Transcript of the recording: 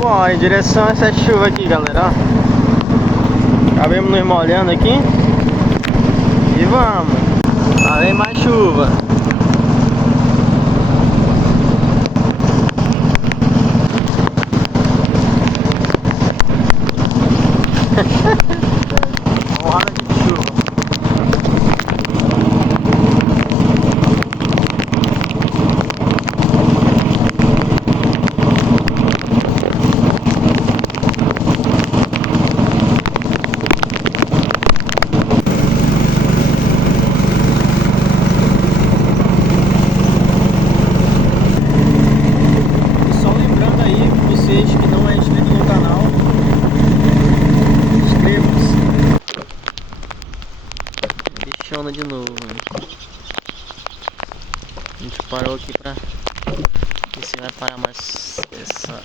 Bom, em direção a essa chuva aqui, galera, ó. Acabamos nos molhando aqui. E vamos. Lá vem mais chuva. Porrada de chuva. Vocês que não é inscrito no canal, inscrevam-se. Bichona de novo, mano. A gente parou aqui pra ver se vai parar mais essa